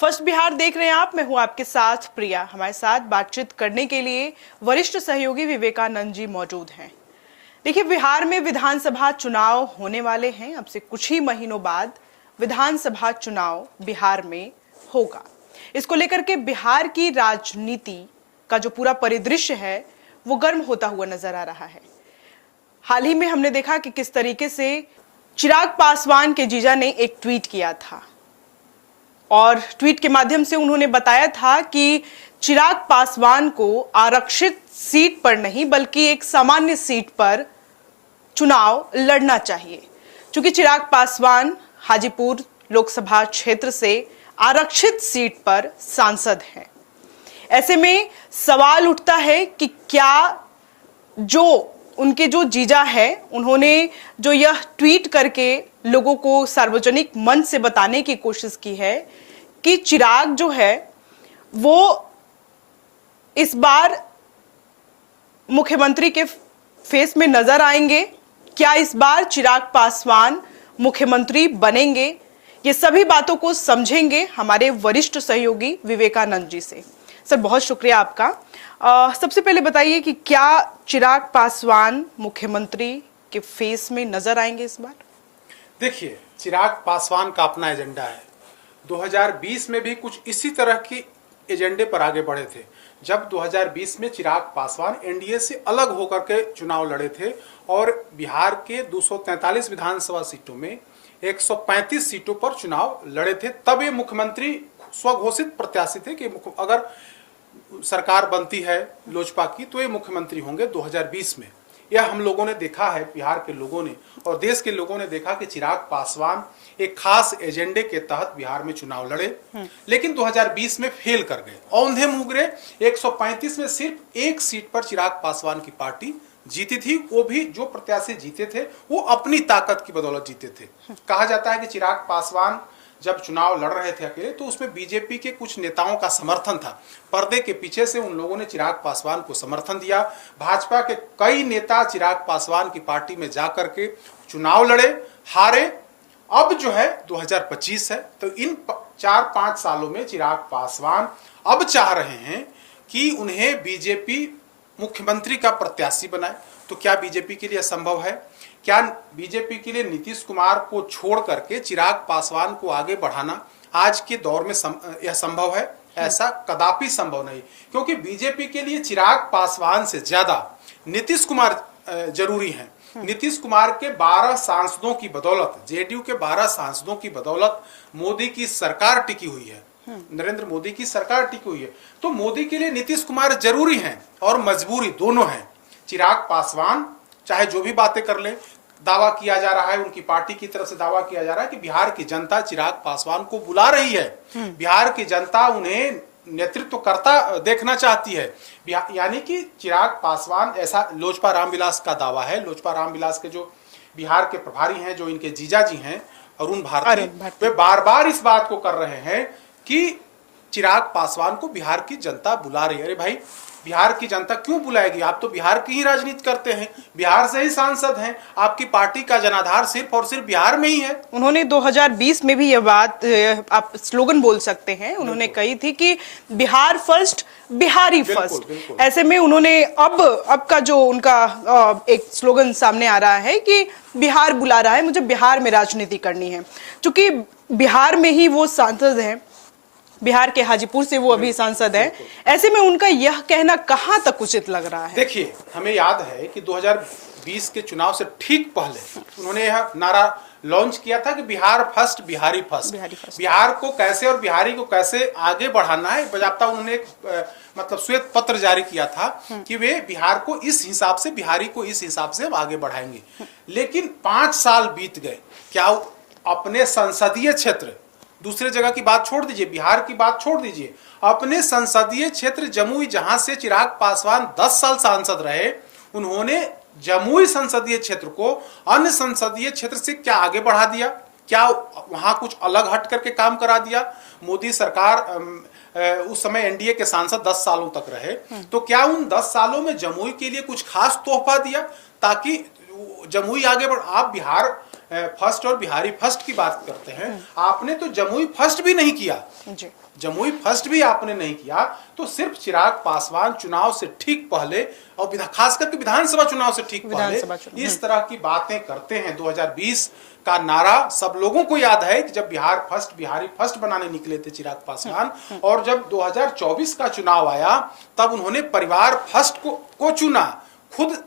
First Bihar देख रहे हैं आप। मैं हूं आपके साथ प्रिया। हमारे साथ बातचीत करने के लिए वरिष्ठ सहयोगी विवेकानंद जी मौजूद हैं। देखिए, बिहार में विधानसभा चुनाव होने वाले हैं। अब से कुछ ही महीनों बाद विधानसभा चुनाव बिहार में होगा। इसको लेकर के बिहार की राजनीति का जो पूरा परिदृश्य है वो गर्म होता हुआ नजर आ रहा है। हाल ही में हमने देखा कि किस तरीके से चिराग पासवान के जीजा ने एक ट्वीट किया था और ट्वीट के माध्यम से उन्होंने बताया था कि चिराग पासवान को आरक्षित सीट पर नहीं बल्कि एक सामान्य सीट पर चुनाव लड़ना चाहिए, क्योंकि चिराग पासवान हाजीपुर लोकसभा क्षेत्र से आरक्षित सीट पर सांसद हैं। ऐसे में सवाल उठता है कि क्या जो उनके जो जीजा है उन्होंने जो यह ट्वीट करके लोगों को सार्वजनिक मंच से बताने की कोशिश की है कि चिराग जो है वो इस बार मुख्यमंत्री के फेस में नजर आएंगे, क्या इस बार चिराग पासवान मुख्यमंत्री बनेंगे, ये सभी बातों को समझेंगे हमारे वरिष्ठ सहयोगी विवेकानंद जी से। सर, बहुत शुक्रिया आपका। सबसे पहले बताइए कि क्या चिराग पासवान मुख्यमंत्री के फेस में नजर आएंगे इस बार? देखिए, चिराग पासवान का अपना एजेंडा है। 2020 में भी कुछ इसी तरह के एजेंडे पर आगे बढ़े थे। जब 2020 में चिराग पासवान एनडीए से अलग होकर के चुनाव लड़े थे और बिहार के 243 विधानसभा सीटों में 135 सीटों पर चुनाव लड़े थे, तब ये मुख्यमंत्री स्वघोषित प्रत्याशी थे कि अगर सरकार बनती है लोजपा की तो ये मुख्यमंत्री होंगे 2020 में। यह हम लोगों ने देखा है, बिहार के लोगों ने और देश के लोगों ने देखा कि चिराग पासवान एक खास एजेंडे के तहत बिहार में चुनाव लड़े, लेकिन 2020 में फेल कर गए, औंधे मुंह 135 में सिर्फ एक सीट पर चिराग पासवान की पार्टी जीती थी। वो भी जो प्रत्याशी जीते थे वो अपनी ताकत की बदौलत जीते थे। कहा जाता है कि चिराग पासवान जब चुनाव लड़ रहे थे अकेले तो उसमें बीजेपी के कुछ नेताओं का समर्थन था। पर्दे के पीछे से उन लोगों ने चिराग पासवान को समर्थन दिया। भाजपा के कई नेता चिराग पासवान की पार्टी में जाकर के चुनाव लड़े, हारे। अब जो है 2025 है, तो इन 4-5 सालों में चिराग पासवान अब चाह रहे हैं कि उन्हें बीजेपी मुख्यमंत्री का प्रत्याशी बनाए। तो क्या बीजेपी के लिए संभव है? क्या बीजेपी के लिए नीतीश कुमार को छोड़ करके चिराग पासवान को आगे बढ़ाना आज के दौर में यह संभव है? ऐसा कदापि संभव नहीं, क्योंकि बीजेपी के लिए चिराग पासवान से ज्यादा नीतीश कुमार जरूरी हैं। नीतीश कुमार के 12 सांसदों की बदौलत, जेडीयू के 12 सांसदों की बदौलत मोदी की सरकार टिकी हुई है, नरेंद्र मोदी की सरकार टिकी हुई है। तो मोदी के लिए नीतीश कुमार जरूरी हैं और मजबूरी दोनों है। चिराग पासवान चाहे जो भी बातें कर ले, दावा किया जा रहा है, उनकी पार्टी की तरफ से दावा किया जा रहा है कि बिहार की जनता चिराग पासवान को बुला रही है, बिहार की जनता उन्हें नेतृत्व करता देखना चाहती है। यानी कि चिराग पासवान, ऐसा लोजपा रामविलास का दावा है। लोजपा रामविलास के जो बिहार के प्रभारी हैं, जो इनके जीजा जी हैं अरुण भारती, वे बार बार इस बात को कर रहे हैं कि चिराग पासवान को बिहार की जनता बुला रही है। अरे भाई, बिहार की जनता क्यों बुलाएगी? आप तो बिहार की ही राजनीति करते हैं, बिहार से ही सांसद हैं, आपकी पार्टी का जनाधार सिर्फ और सिर्फ बिहार में ही है। उन्होंने 2020 में भी यह बात, आप स्लोगन बोल सकते हैं, उन्होंने कही थी कि बिहार फर्स्ट, बिहारी फर्स्ट। ऐसे में उन्होंने अब का जो उनका एक स्लोगन सामने आ रहा है कि बिहार बुला रहा है, मुझे बिहार में राजनीति करनी है। चूंकि बिहार में ही वो सांसद हैं, बिहार के हाजीपुर से वो अभी सांसद है, ऐसे में उनका यह कहना कहां तक उचित लग रहा है? देखिए, हमें याद है कि 2020 के चुनाव से ठीक पहले उन्होंने यह नारा लॉन्च किया था कि बिहार फर्स्ट, बिहारी फर्स्ट। बिहार को कैसे और बिहारी को कैसे आगे बढ़ाना है, बजाबता उन्होंने एक मतलब श्वेत पत्र जारी किया था कि वे बिहार को इस हिसाब से, बिहारी को इस हिसाब से आगे बढ़ाएंगे। लेकिन 5 साल बीत गए, क्या अपने संसदीय क्षेत्र, दूसरे जगह की बात छोड़ दीजिए, बिहार की बात छोड़ दीजिए, अपने संसदीय क्षेत्र जमुई, जहां से चिराग पासवान 10 साल सांसद रहे, उन्होंने जमुई संसदीय क्षेत्र को अन्य संसदीय क्षेत्र से क्या आगे बढ़ा दिया? क्या वहां कुछ अलग हट करके काम करा दिया? मोदी सरकार उस समय एनडीए के सांसद 10 सालों तक रहे, तो क्या उन 10 सालों में जमुई के लिए कुछ खास तोहफा दिया ताकि जमुई आगे बढ़? आप बिहार फर्स्ट और बिहारी फर्स्ट की बात करते हैं, आपने तो जमुई फर्स्ट भी नहीं किया जी। जमुई फर्स्ट भी आपने नहीं किया। तो सिर्फ चिराग पासवान चुनाव से ठीक पहले और खास करके विधानसभा चुनाव से ठीक पहले इस तरह की बातें करते हैं। 2020 का नारा सब लोगों को याद है कि जब बिहार फर्स्ट बिहारी फर्स्ट बनाने निकले थे चिराग पासवान, और जब 2024 का चुनाव आया तब उन्होंने परिवार फर्स्ट को चुना। खुद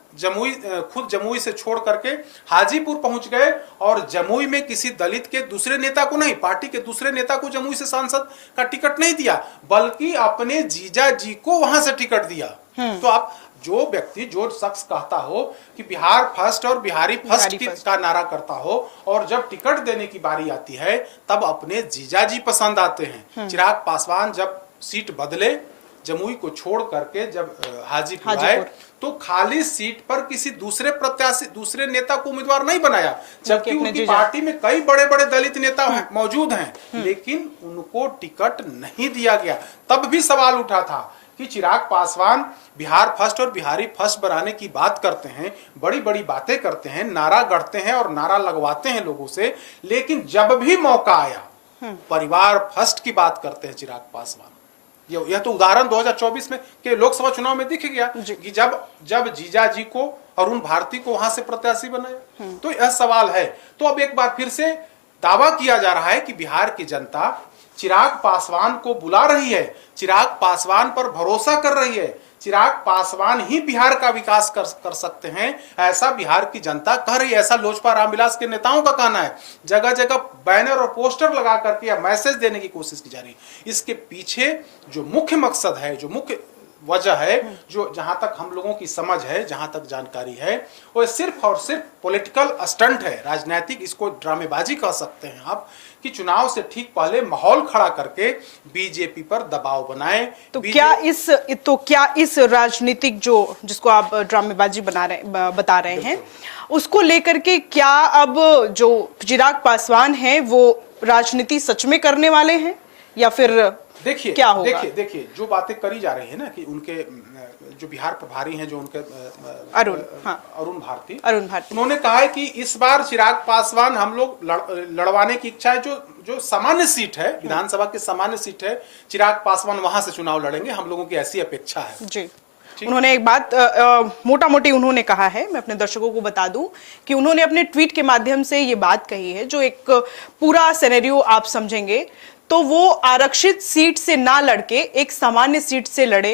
जमुई से छोड़ करके हाजीपुर पहुंच गए और जमुई में किसी दलित के दूसरे नेता को नहीं, पार्टी के दूसरे नेता को जमुई से सांसद का टिकट नहीं दिया, बल्कि अपने जीजा जी को वहां से टिकट दिया। तो आप जो व्यक्ति जो शख्स कहता हो कि बिहार फर्स्ट और बिहारी फर्स्ट का नारा करता हो, और जब टिकट देने की बारी आती है तब अपने जीजा जी पसंद आते हैं। चिराग पासवान जब सीट बदले, जमुई को छोड़ करके जब हाजीपुर आए, तो खाली सीट पर किसी दूसरे प्रत्याशी दूसरे नेता को उम्मीदवार नहीं बनाया, जबकि उनकी पार्टी में कई बड़े बड़े दलित नेता मौजूद हैं, लेकिन उनको टिकट नहीं दिया गया। तब भी सवाल उठा था कि चिराग पासवान बिहार फर्स्ट और बिहारी फर्स्ट बनाने की बात करते हैं, बड़ी बड़ी बातें करते हैं, नारा गढ़ते हैं और नारा लगवाते हैं लोगों से, लेकिन जब भी मौका आया परिवार फर्स्ट की बात करते हैं चिराग पासवान। यह तो उदाहरण 2024 में के लोकसभा चुनाव में दिख गया कि जब जीजा जी को अरुण भारती को वहां से प्रत्याशी बनाया। तो यह सवाल है। तो अब एक बार फिर से दावा किया जा रहा है कि बिहार की जनता चिराग पासवान को बुला रही है, चिराग पासवान पर भरोसा कर रही है, चिराग पासवान ही बिहार का विकास कर सकते हैं, ऐसा बिहार की जनता कह रही है। ऐसा लोजपा रामविलास के नेताओं का कहना है। जगह जगह बैनर और पोस्टर लगा करके या मैसेज देने की कोशिश की जा रही है। इसके पीछे जो मुख्य मकसद है, जो मुख्य वजह है, जो जहां तक हम लोगों की समझ है, जहां तक जानकारी है, वो सिर्फ और सिर्फ पॉलिटिकल स्टंट है, राजनीतिक, इसको ड्रामेबाजी कह सकते हैं आप, कि चुनाव से ठीक पहले माहौल खड़ा करके बीजेपी पर दबाव बनाए। तो क्या इस राजनीतिक जिसको आप ड्रामेबाजी बता रहे हैं, उसको लेकर के क्या अब जो चिराग पासवान हैं वो राजनीति सच में करने वाले हैं, या फिर देखिए क्या होगा? देखिए जो बातें करी जा रही है ना कि उनके जो बिहार प्रभारी हैं, जो उनके अरुण भारती, उन्होंने कहा है कि इस बार चिराग पासवान हम लोग लड़वाने की इच्छा है। जो सामान्य सीट है, विधानसभा की सामान्य सीट है, चिराग पासवान वहां से चुनाव लड़ेंगे, हम लोगों की ऐसी अपेक्षा है। जी। उन्होंने एक बात मोटा मोटी उन्होंने कहा है, मैं अपने दर्शकों को बता दूं कि उन्होंने अपने ट्वीट के माध्यम से ये बात कही है, जो एक पूरा सिनेरियो आप समझेंगे तो वो आरक्षित सीट से ना लड़के एक सामान्य सीट से लड़े।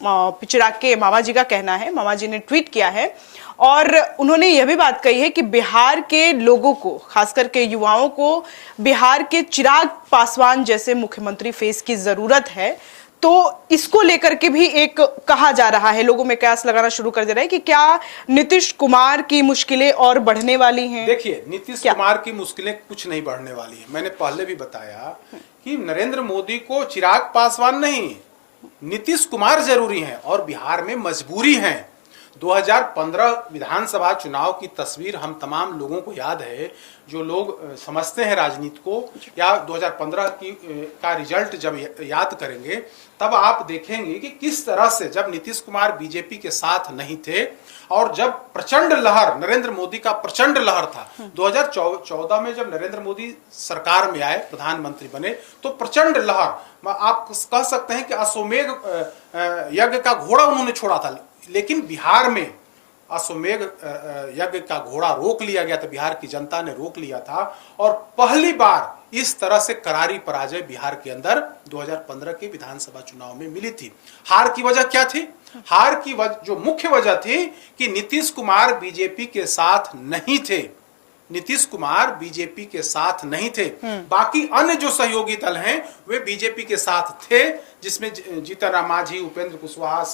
चिराग के मामा जी का कहना है, मामा जी ने ट्वीट किया है, और उन्होंने यह भी बात कही है कि बिहार के लोगों को, खासकर के युवाओं को, बिहार के चिराग पासवान जैसे मुख्यमंत्री फेस की जरूरत है। तो इसको लेकर के भी एक कहा जा रहा है, लोगों में कयास लगाना शुरू कर दे रहा है कि क्या नीतीश कुमार की मुश्किलें और बढ़ने वाली हैं? देखिए, नीतीश कुमार की मुश्किलें कुछ नहीं बढ़ने वाली है। मैंने पहले भी बताया कि नरेंद्र मोदी को चिराग पासवान नहीं, नीतीश कुमार जरूरी हैं, और बिहार में मजबूरी है। 2015 विधानसभा चुनाव की तस्वीर हम तमाम लोगों को याद है, जो लोग समझते हैं राजनीति को, या 2015 का रिजल्ट जब याद करेंगे तब आप देखेंगे कि किस तरह से जब नीतीश कुमार बीजेपी के साथ नहीं थे और जब प्रचंड लहर, नरेंद्र मोदी का प्रचंड लहर था, 2014 में जब नरेंद्र मोदी सरकार में आए, प्रधानमंत्री बने, तो प्रचंड लहर, आप कह सकते हैं कि अश्वमेध यज्ञ का घोड़ा उन्होंने छोड़ा था। लेकिन बिहार में अश्वमेध यज्ञ का घोड़ा रोक लिया गया था, बिहार की जनता ने रोक लिया था, और पहली बार इस तरह से करारी पराजय बिहार के अंदर 2015 के विधानसभा चुनाव में मिली थी। हार की वजह क्या थी? हार की जो मुख्य वजह थी कि नीतीश कुमार बीजेपी के साथ नहीं थे, नीतीश कुमार बीजेपी के साथ नहीं थे। बाकी अन्य जो सहयोगी दल हैं वे बीजेपी के साथ थे, जिसमें जीतन राम मांझी, उपेंद्र कुशवाहा,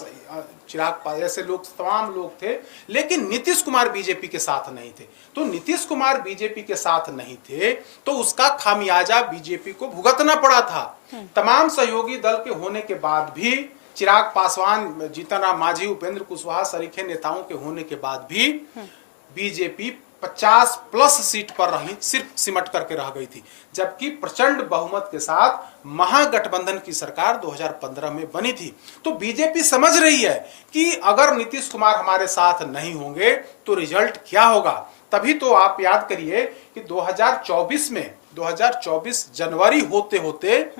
चिराग पासवान ऐसे लोग, तमाम लोग थे, लेकिन नीतीश कुमार बीजेपी के साथ नहीं थे। तो नीतीश कुमार बीजेपी के साथ नहीं थे तो उसका खामियाजा बीजेपी को भुगतना पड़ा था। तमाम सहयोगी दल के होने के बाद भी, चिराग पासवान, जीतन राम मांझी, उपेंद्र कुशवाहा सरीखे नेताओं के होने के बाद भी बीजेपी 50+ सीट पर रही, सिर्फ सिमट करके रह गई थी, जबकि प्रचंड बहुमत के साथ महागठबंधन की सरकार 2015 में बनी थी। तो बीजेपी समझ रही है कि अगर नीतीश कुमार हमारे साथ नहीं होंगे तो रिजल्ट क्या होगा। तभी तो आप याद करिए कि 2024 जनवरी होते होते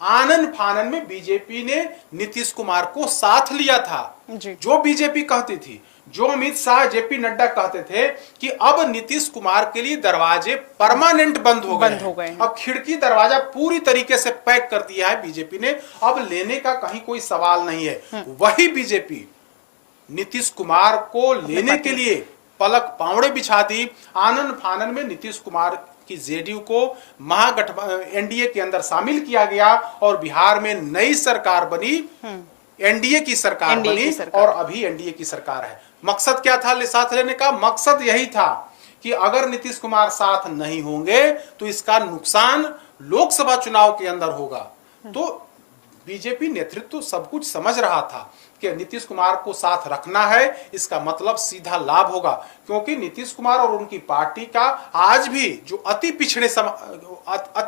आनन फानन में बीजेपी ने नीतीश कुमार को साथ लिया था। जो बीजेपी कहती थी, जो अमित शाह, जेपी नड्डा कहते थे कि अब नीतीश कुमार के लिए दरवाजे परमानेंट बंद हो गए हैं। अब खिड़की दरवाजा पूरी तरीके से पैक कर दिया है बीजेपी ने, अब लेने का कहीं कोई सवाल नहीं है। वही बीजेपी नीतीश कुमार को लेने के लिए पलक पावड़े बिछा दी। आनन फानन में नीतीश कुमार की जेडीयू को एनडीए के अंदर शामिल किया गया और बिहार में नई सरकार बनी, एनडीए की सरकार बनी और अभी एनडीए की सरकार है। मकसद क्या था साथ लेने का? मकसद यही था कि अगर नीतीश कुमार साथ नहीं होंगे तो इसका नुकसान लोकसभा चुनाव के अंदर होगा। तो बीजेपी नेतृत्व सब कुछ समझ रहा था कि नीतीश कुमार को साथ रखना है, इसका मतलब सीधा लाभ होगा, क्योंकि नीतीश कुमार और उनकी पार्टी का आज भी जो अति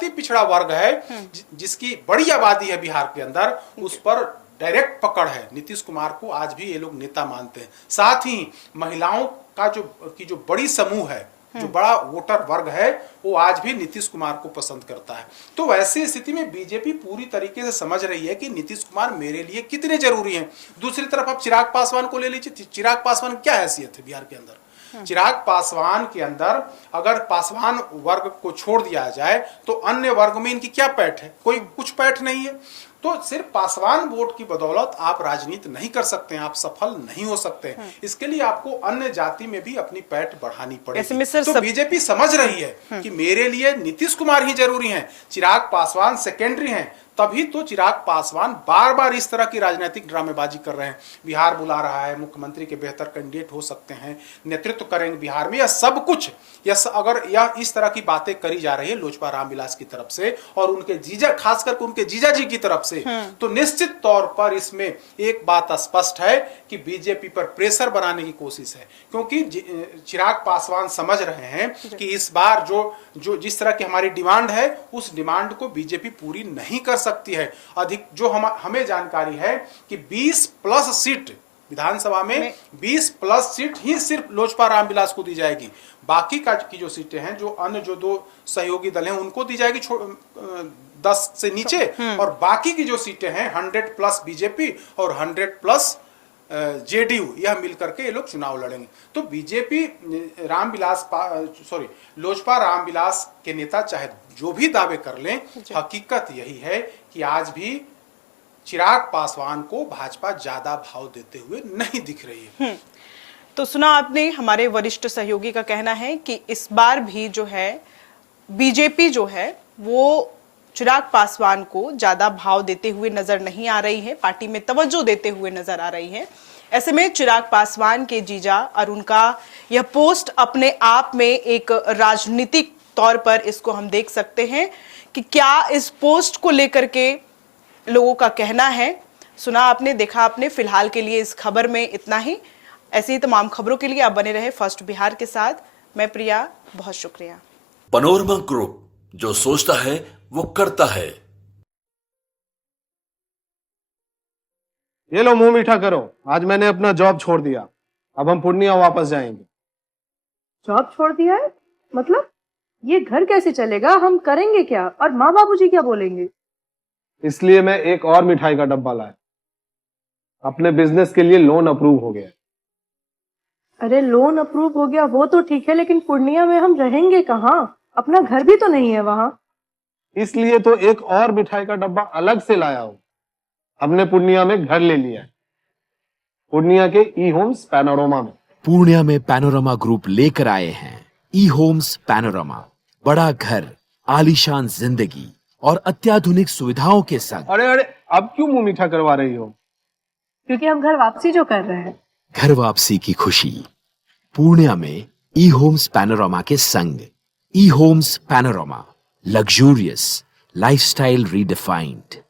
पिछड़ा वर्ग है, जिसकी बड़ी आबादी है बिहार के अंदर, उस पर डायरेक्ट पकड़ है। नीतीश कुमार को आज भी ये लोग नेता मानते हैं। साथ ही महिलाओं का जो बड़ी समूह है, जो बड़ा वोटर वर्ग है, वो आज भी नीतीश कुमार को पसंद करता है। तो ऐसी स्थिति में बीजेपी पूरी तरीके से समझ रही है कि नीतीश कुमार मेरे लिए कितने जरूरी हैं। दूसरी तरफ आप चिराग पासवान को ले लीजिए। चिराग पासवान क्या हैसियत है बिहार के अंदर? चिराग पासवान के अंदर अगर पासवान वर्ग को छोड़ दिया जाए तो अन्य वर्ग में इनकी क्या पैठ है? कोई कुछ पैठ नहीं है। तो सिर्फ पासवान वोट की बदौलत आप राजनीति नहीं कर सकते हैं, आप सफल नहीं हो सकते। इसके लिए आपको अन्य जाति में भी अपनी पैठ बढ़ानी पड़ेगी। तो बीजेपी समझ रही है कि मेरे लिए नीतीश कुमार ही जरूरी हैं, चिराग पासवान सेकेंडरी हैं। तभी तो चिराग पासवान बार बार इस तरह की राजनीतिक ड्रामेबाजी कर रहे हैं। बिहार बुला रहा है, मुख्यमंत्री के बेहतर कैंडिडेट हो सकते हैं, नेतृत्व करेंगे बिहार में, यह सब कुछ अगर यह इस तरह की बातें करी जा रही है लोजपा रामविलास की तरफ से और उनके जीजा, खास करके उनके जीजा जी की तरफ से, तो निश्चित तौर पर इसमें एक बात स्पष्ट है कि बीजेपी पर प्रेशर बनाने की कोशिश है। क्योंकि चिराग पासवान समझ रहे हैं कि इस बार जो जिस तरह की हमारी डिमांड है, उस डिमांड को बीजेपी पूरी नहीं कर सकती है। अधिक जो हमें जानकारी है कि 20+ सीट विधानसभा में 20+ सीट ही सिर्फ लोजपा रामविलास को दी जाएगी। बाकी की जो सीटें हैं, जो अन्य जो दो सहयोगी दल हैं, उनको दी जाएगी 10 से नीचे, और बाकी की जो सीटें हैं 100+ बीजेपी और 100+ जेडीयू, यह मिलकर के ये लोग चुनाव लड़ेंगे। तो बीजेपी लोजपा रामविलास के नेता चाहे जो भी दावे कर लें, हकीकत यही है कि आज भी चिराग पासवान को भाजपा ज्यादा भाव देते हुए नहीं दिख रही है। तो सुना आपने, हमारे वरिष्ठ सहयोगी का कहना है कि इस बार भी जो है बीजेपी जो है वो चिराग पासवान को ज्यादा भाव देते हुए नजर नहीं आ रही है, पार्टी में तवज्जो देते हुए नजर आ रही है। ऐसे में चिराग पासवान के जीजा और उनका यह पोस्ट अपने आप में एक राजनीतिक तौर पर इसको हम देख सकते हैं कि क्या इस पोस्ट को लेकर के लोगों का कहना है। सुना आपने, देखा आपने। फिलहाल के लिए इस खबर में इतना ही। ऐसी ही तमाम खबरों के लिए आप बने रहे फर्स्ट बिहार के साथ। मैं प्रिया, बहुत शुक्रिया। पैनोरमा ग्रुप, जो सोचता है वो करता है। ये लो, मुंह मीठा करो। आज मैंने अपना जॉब छोड़ दिया, अब हम पूर्णिया वापस जाएंगे। जॉब छोड़ दिया है? मतलब ये घर कैसे चलेगा? हम करेंगे क्या? और माँ बाबूजी क्या बोलेंगे? इसलिए मैं एक और मिठाई का डब्बा लाया। अपने बिजनेस के लिए लोन अप्रूव हो गया। अरे लोन अप्रूव हो गया वो तो ठीक है, लेकिन पूर्णिया में हम रहेंगे कहाँ? अपना घर भी तो नहीं है वहां। इसलिए तो एक और मिठाई का डब्बा अलग से लाया हूं। हमने पूर्णिया में घर ले लिया है, पूर्णिया के ई होम्स पैनोरमा में। पूर्णिया में पैनोरमा ग्रुप लेकर आए हैं ई होम्स पैनोरमा। बड़ा घर, आलीशान जिंदगी और अत्याधुनिक सुविधाओं के संग। अरे अब क्यों मुंह मीठा करवा रही हो? क्योंकि हम घर वापसी जो कर रहे हैं। घर वापसी की खुशी पूर्णिया में ई होम्स पैनोरमा के संग। ई homes panorama, luxurious lifestyle redefined.